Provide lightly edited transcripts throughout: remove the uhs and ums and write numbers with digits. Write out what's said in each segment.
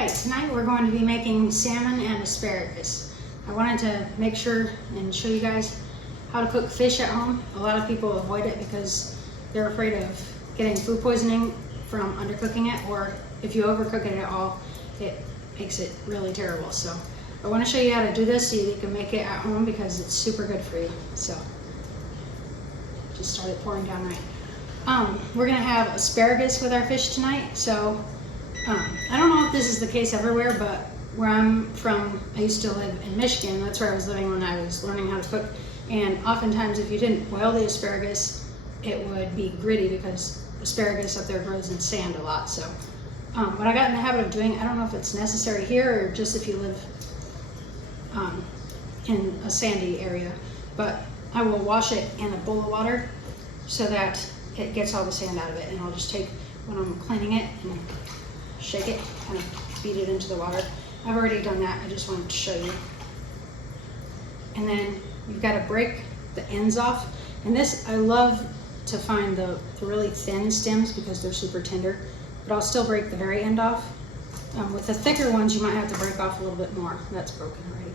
Alright, tonight we're going to be making salmon and asparagus. I wanted to make sure and show you guys how to cook fish at home. A lot of people avoid it because they're afraid of getting food poisoning from undercooking it, or if you overcook it at all, it makes it really terrible. So I want to show you how to do this so you can make it at home because it's super good for you. So just started pouring down right. We're going to have asparagus with our fish tonight. So I don't know if this is the case everywhere, but where I'm from, I used to live in Michigan. That's where I was living when I was learning how to cook. And oftentimes if you didn't boil the asparagus, it would be gritty because asparagus up there grows in sand a lot. So what I got in the habit of doing, I don't know if it's necessary here or just if you live in a sandy area, but I will wash it in a bowl of water so that it gets all the sand out of it. And I'll just take, when I'm cleaning it, and shake it, kind of beat it into the water. I've already done that, I just wanted to show you. And then you've got to break the ends off. And this, I love to find the really thin stems because they're super tender, but I'll still break the very end off. With the thicker ones, you might have to break off a little bit more. That's broken already.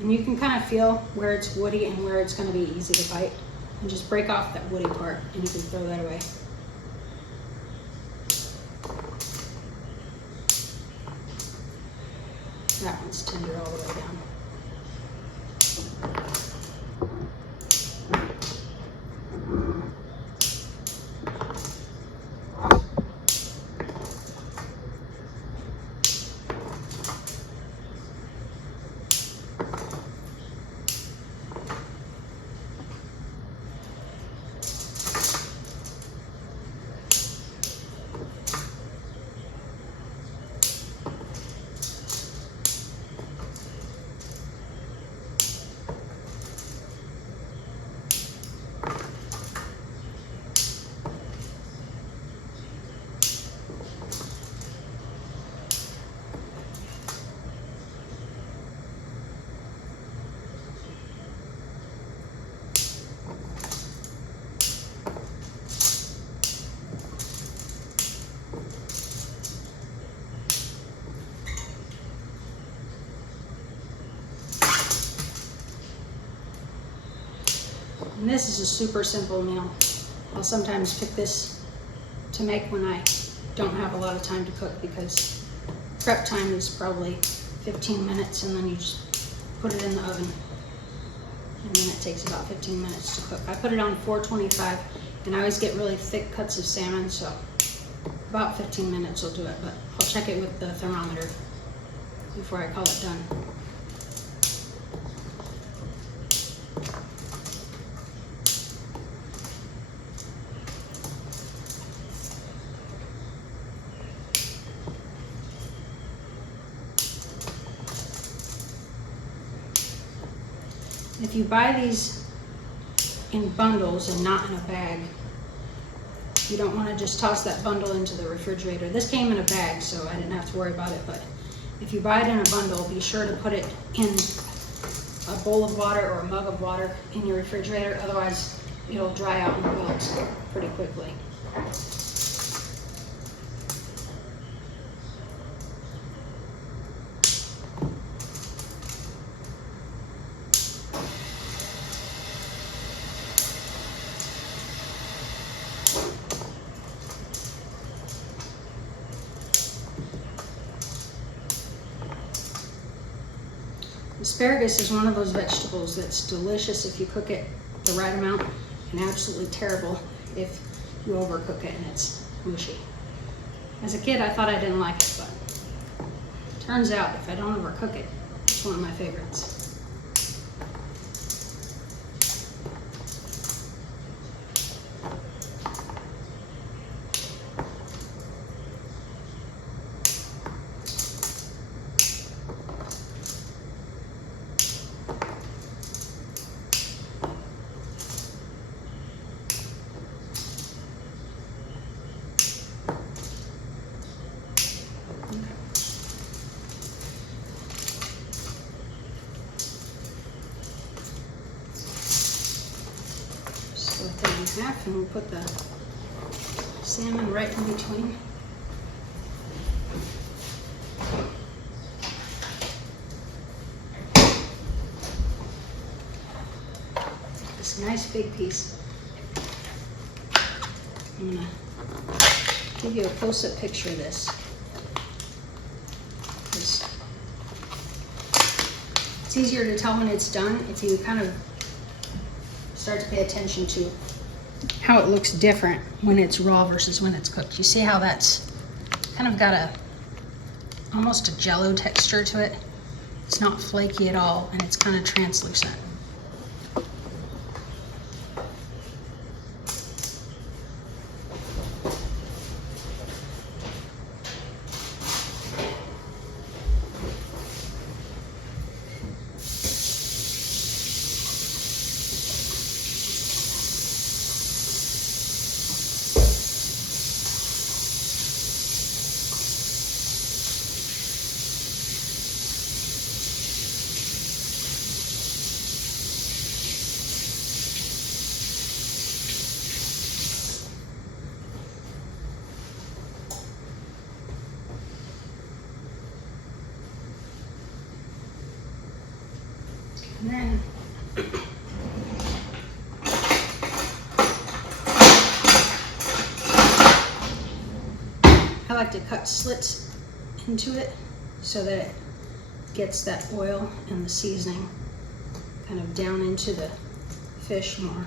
And you can kind of feel where it's woody and where it's going to be easy to bite. And just break off that woody part and you can throw that away. That one's tender all the way down. And this is a super simple meal. I'll sometimes pick this to make when I don't have a lot of time to cook because prep time is probably 15 minutes and then you just put it in the oven. And then it takes about 15 minutes to cook. I put it on 425 and I always get really thick cuts of salmon, so about 15 minutes will do it, but I'll check it with the thermometer before I call it done. If you buy these in bundles and not in a bag, you don't want to just toss that bundle into the refrigerator. This came in a bag, so I didn't have to worry about it, but if you buy it in a bundle, be sure to put it in a bowl of water or a mug of water in your refrigerator, otherwise it'll dry out and wilt pretty quickly. Asparagus is one of those vegetables that's delicious if you cook it the right amount and absolutely terrible if you overcook it and it's mushy. As a kid, I thought I didn't like it, but turns out if I don't overcook it, it's one of my favorites. Split that in half and we'll put the salmon right in between. this nice big piece. I'm gonna give you a close-up picture of this. It's easier to tell when it's done if you kind of start to pay attention to how it looks different when it's raw versus when it's cooked. You see how that's kind of got almost a jello texture to it. It's not flaky at all, and it's kind of translucent. And then I like to cut slits into it so that it gets that oil and the seasoning kind of down into the fish more.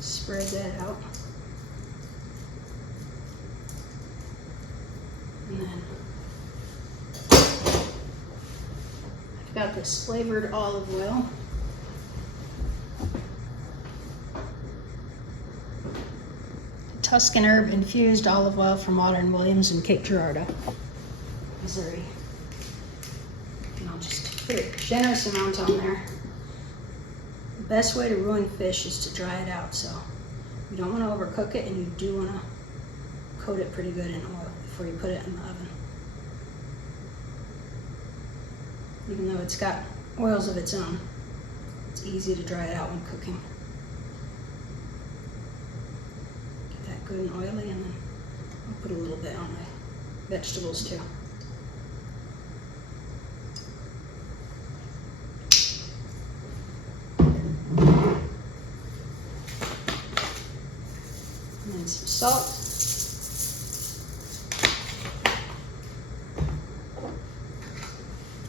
Spread that out. And then I've got this flavored olive oil. Tuscan herb infused olive oil from Modern Williams in Cape Girardeau, Missouri. And I'll just put a generous amount on there. The best way to ruin fish is to dry it out, so you don't want to overcook it, and you do want to coat it pretty good in oil before you put it in the oven. Even though it's got oils of its own, it's easy to dry it out when cooking. Get that good and oily, and then I'll put a little bit on my vegetables too. And some salt.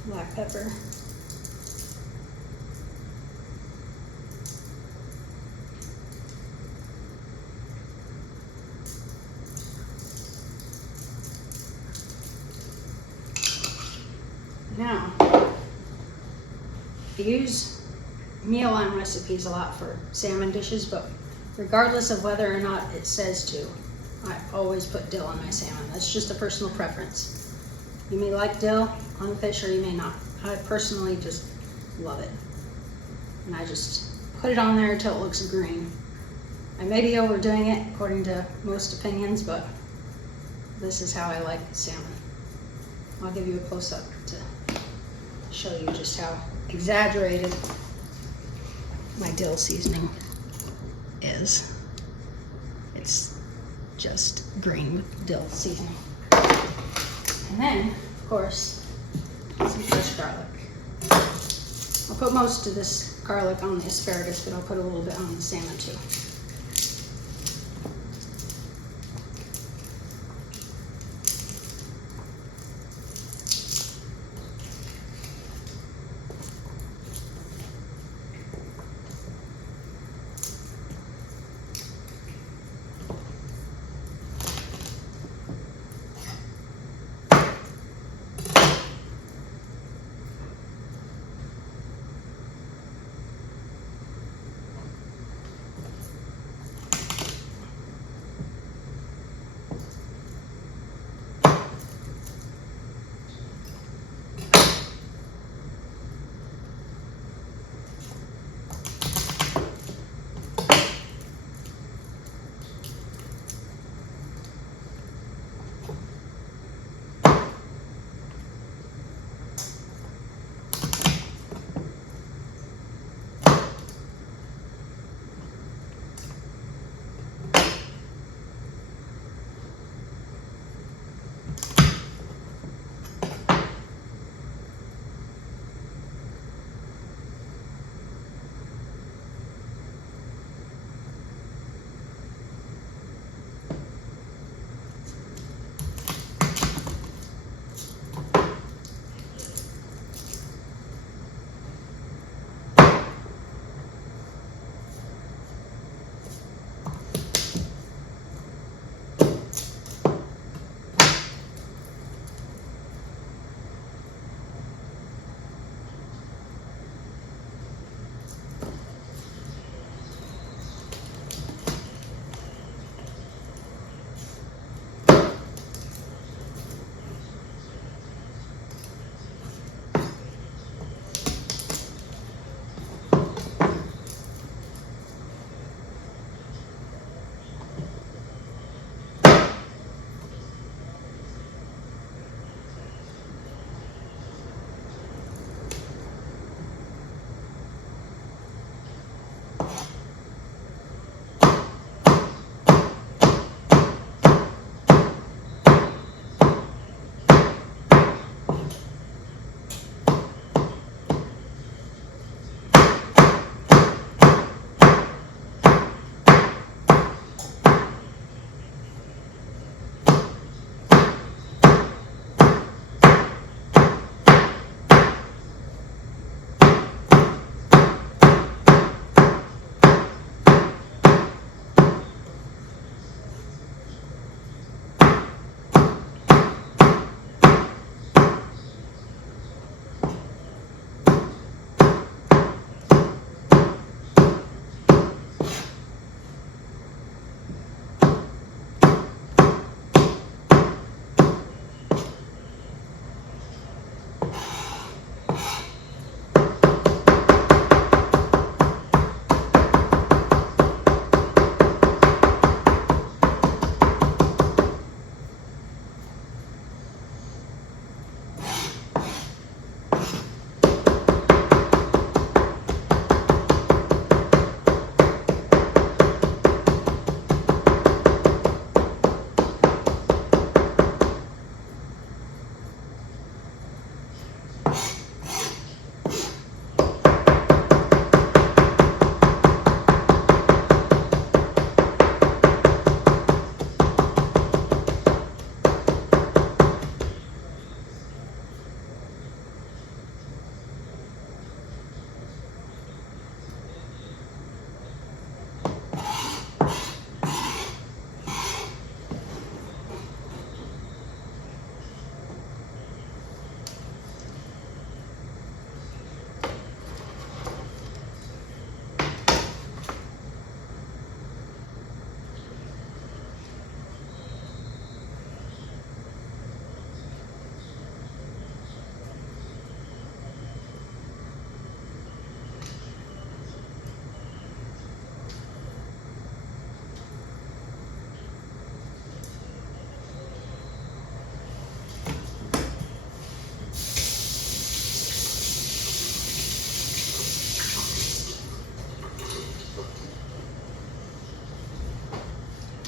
Black pepper. Now, I use meal line recipes a lot for salmon dishes, but regardless of whether or not it says to, I always put dill on my salmon. That's just a personal preference. You may like dill on fish or you may not. I personally just love it. And I just put it on there until it looks green. I may be overdoing it according to most opinions, but this is how I like salmon. I'll give you a close-up to show you just how exaggerated my dill seasoning is. It's just green with dill seasoning. And then, of course, some fresh garlic. I'll put most of this garlic on the asparagus, but I'll put a little bit on the salmon too.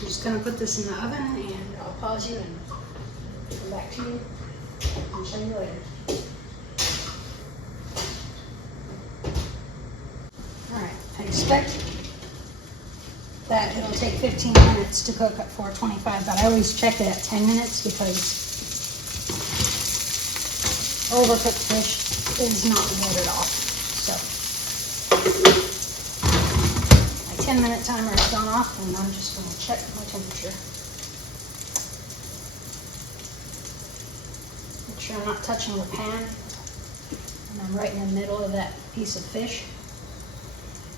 just gonna put this in the oven, and I'll pause you and come back to you and show you later. Alright, I expect that it'll take 15 minutes to cook at 425, but I always check it at 10 minutes because overcooked fish is not good at all. So my 10-minute timer has gone off, and I'm just going to check my temperature. Make sure I'm not touching the pan, and I'm right in the middle of that piece of fish.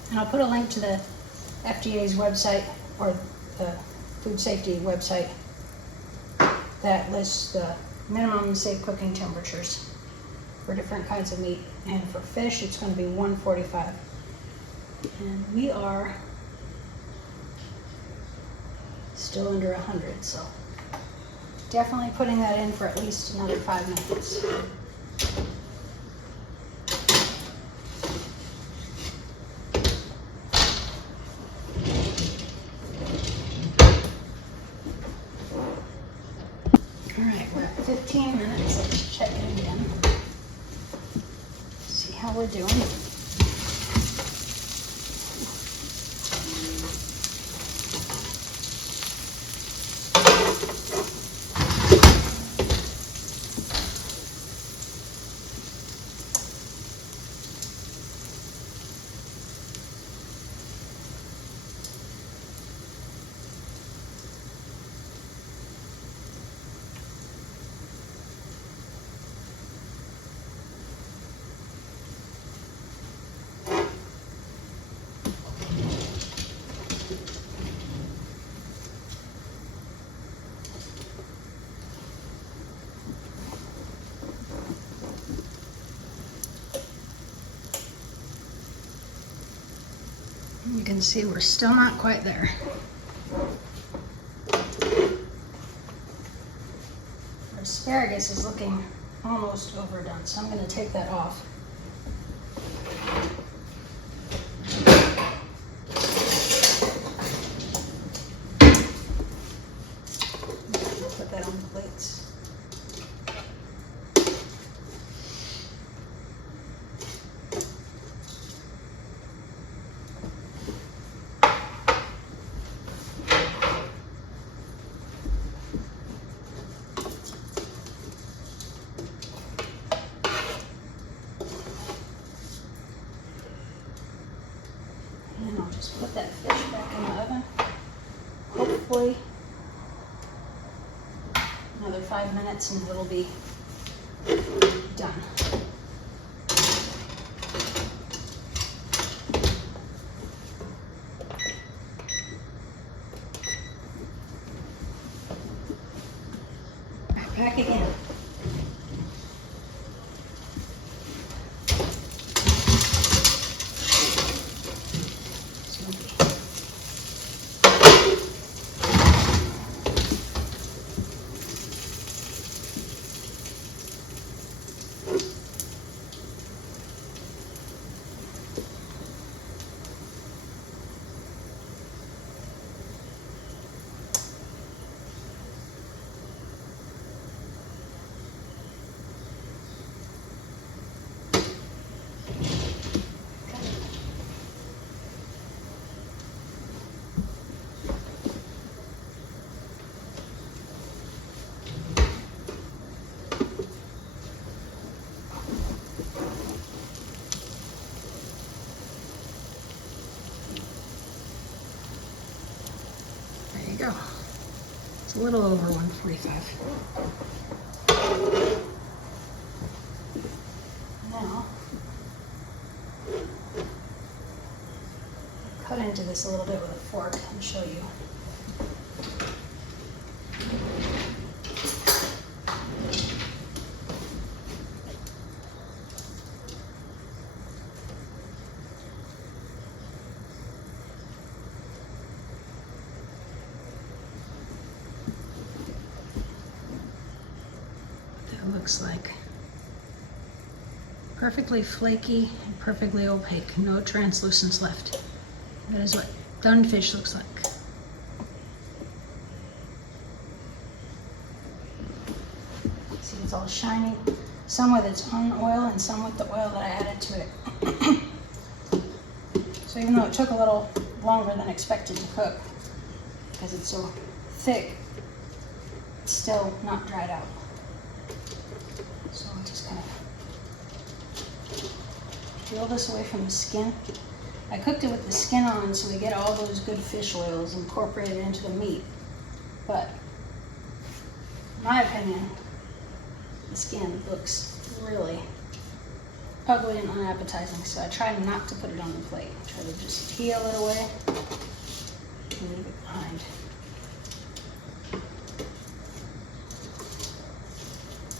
And I'll put a link to the FDA's website, or the food safety website, that lists the minimum safe cooking temperatures for different kinds of meat. And for fish, it's going to be 145. And we are still under 100, so definitely putting that in for at least another 5 minutes. Alright, we're at 15 minutes. Let's check it again. See how we're doing. You can see we're still not quite there. Our asparagus is looking almost overdone, so I'm going to take that off. Put that on the plates. And I'll just put that fish back in the oven. Hopefully another 5 minutes and it'll be done. Back again. Go. It's a little over 145. Now, cut into this a little bit with a fork and show you. Looks like perfectly flaky and perfectly opaque, no translucence left. That is what done fish looks like. It's all shiny. Some with its own oil and some with the oil that I added to it. So even though it took a little longer than expected to cook, because it's so thick, it's still not dried out. So I'll just kind of peel this away from the skin. I cooked it with the skin on so we get all those good fish oils incorporated into the meat. But in my opinion, the skin looks really ugly and unappetizing, so I try not to put it on the plate. I try to just peel it away and leave it behind.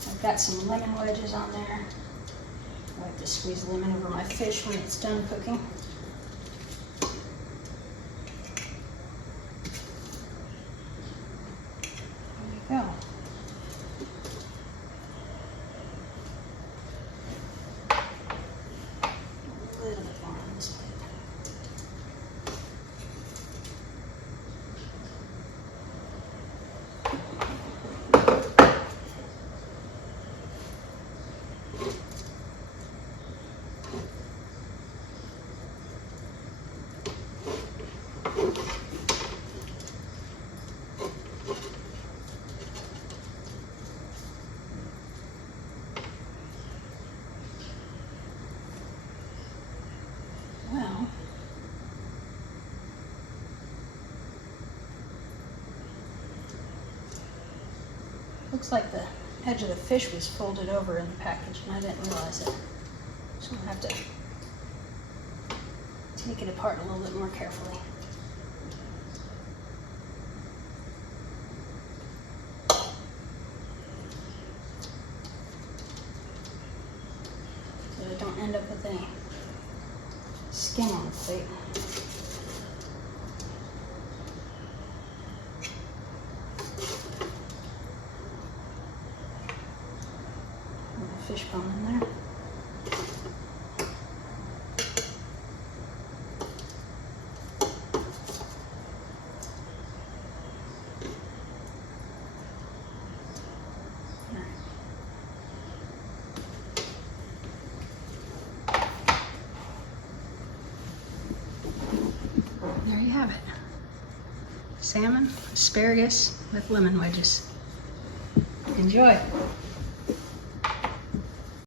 I've got some lemon wedges on there. I like to squeeze lemon over my fish when it's done cooking. There we go. A little bit more on this plate. Well, looks like the edge of the fish was folded over in the package and I didn't realize it. So I'll have to take it apart a little bit more carefully. So I don't end up with any skin on the plate. Fish bone in there. There you have it. Salmon, asparagus with lemon wedges. Enjoy.